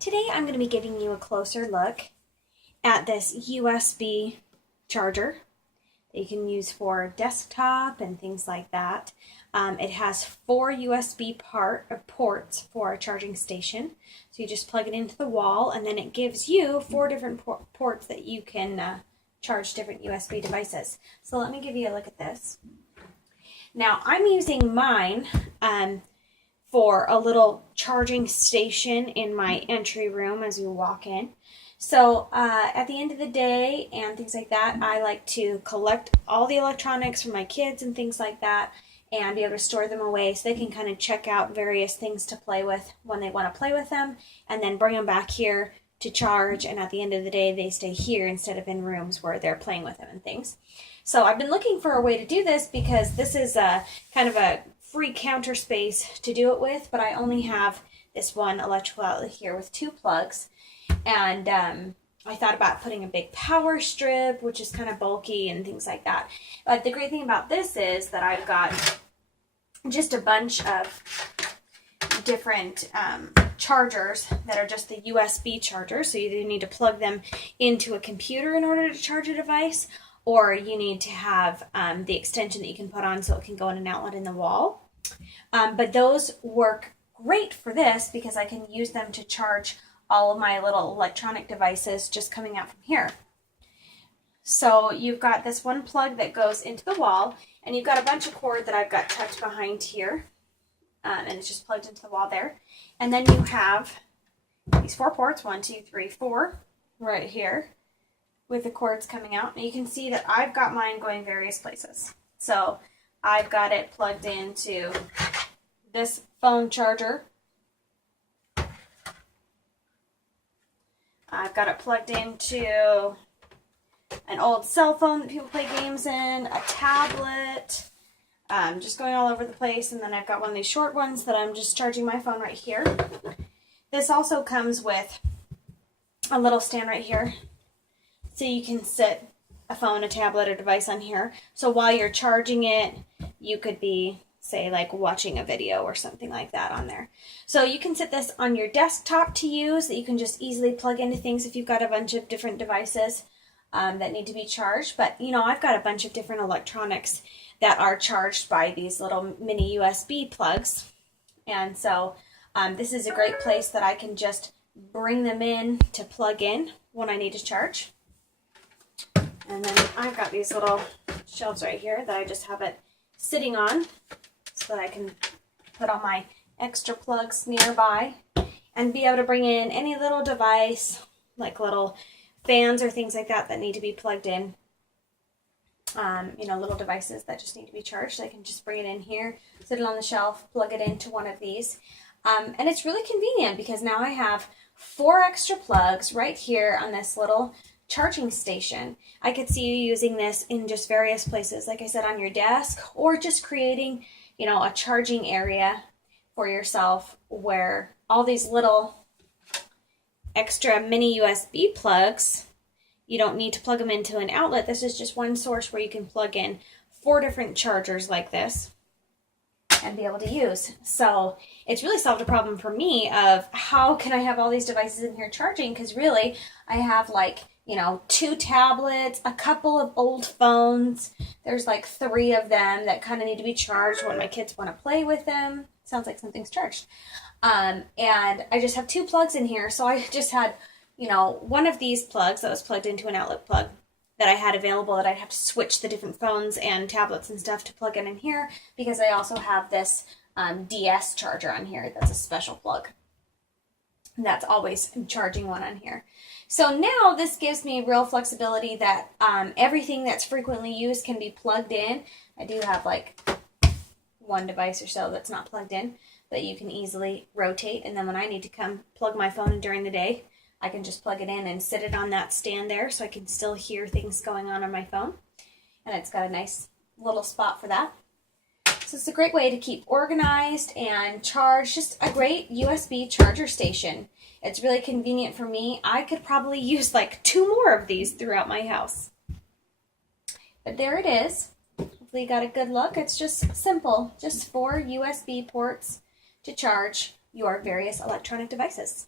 Today I'm going to be giving you a closer look at this USB charger that you can use for desktop and things like that. It has 4 USB ports for a charging station. So you just plug it into the wall and then it gives you 4 different ports that you can charge different USB devices. So let me give you a look at this. Now I'm using mine for a little charging station in my entry room as you walk in. So at the end of the day and things like that, I like to collect all the electronics from my kids and things like that and be able to store them away so they can kind of check out various things to play with when they want to play with them, and then bring them back here to charge, and at the end of the day they stay here instead of in rooms where they're playing with them and things. So I've been looking for a way to do this because this is a kind of a free counter space to do it with, but I only have this one electrical outlet here with 2 plugs, and I thought about putting a big power strip, which is kind of bulky and things like that. But the great thing about this is that I've got just a bunch of different chargers that are just the USB chargers. So you either need to plug them into a computer in order to charge a device, or you need to have the extension that you can put on so it can go in an outlet in the wall. But those work great for this because I can use them to charge all of my little electronic devices just coming out from here. So you've got this one plug that goes into the wall, and you've got a bunch of cord that I've got tucked behind here, and it's just plugged into the wall there. And then you have these 4 ports, 1, 2, 3, 4, right here, with the cords coming out. And you can see that I've got mine going various places. So I've got it plugged into this phone charger. I've got it plugged into an old cell phone that people play games in, a tablet, just going all over the place. And then I've got one of these short ones that I'm just charging my phone right here. This also comes with a little stand right here, so you can sit a phone, a tablet, or device on here. So while you're charging it, you could be, say, like watching a video or something like that on there. So you can set this on your desktop to use, that you can just easily plug into things if you've got a bunch of different devices that need to be charged. But you know, I've got a bunch of different electronics that are charged by these little mini USB plugs, and so this is a great place that I can just bring them in to plug in when I need to charge. And then I've got these little shelves right here that I just have it sitting on so that I can put all my extra plugs nearby and be able to bring in any little device, like little fans or things like that that need to be plugged in. You know, little devices that just need to be charged. I can just bring it in here, sit it on the shelf, plug it into one of these. And it's really convenient because now I have 4 extra plugs right here on this little charging station. I could see you using this in just various places, like I said, on your desk, or just creating, you know, a charging area for yourself where all these little extra mini USB plugs, you don't need to plug them into an outlet. This is just one source where you can plug in 4 different chargers like this and be able to use. So it's really solved a problem for me of how can I have all these devices in here charging, because really I have, like, you know, 2 tablets, a couple of old phones. There's like 3 of them that kind of need to be charged when my kids want to play with them. Sounds like something's charged. And I just have 2 plugs in here. So I just had, you know, one of these plugs that was plugged into an outlet plug that I had available that I'd have to switch the different phones and tablets and stuff to plug in here, because I also have this DS charger on here that's a special plug. That's always charging one on here. So now this gives me real flexibility that everything that's frequently used can be plugged in. I do have like 1 device or so that's not plugged in, but you can easily rotate, and then when I need to come plug my phone in during the day, I can just plug it in and sit it on that stand there so I can still hear things going on my phone. And it's got a nice little spot for that. So it's a great way to keep organized and charge, just a great USB charger station. It's really convenient for me. I could probably use like 2 more of these throughout my house. But there it is. Hopefully you got a good look. It's just simple, just 4 USB ports to charge your various electronic devices.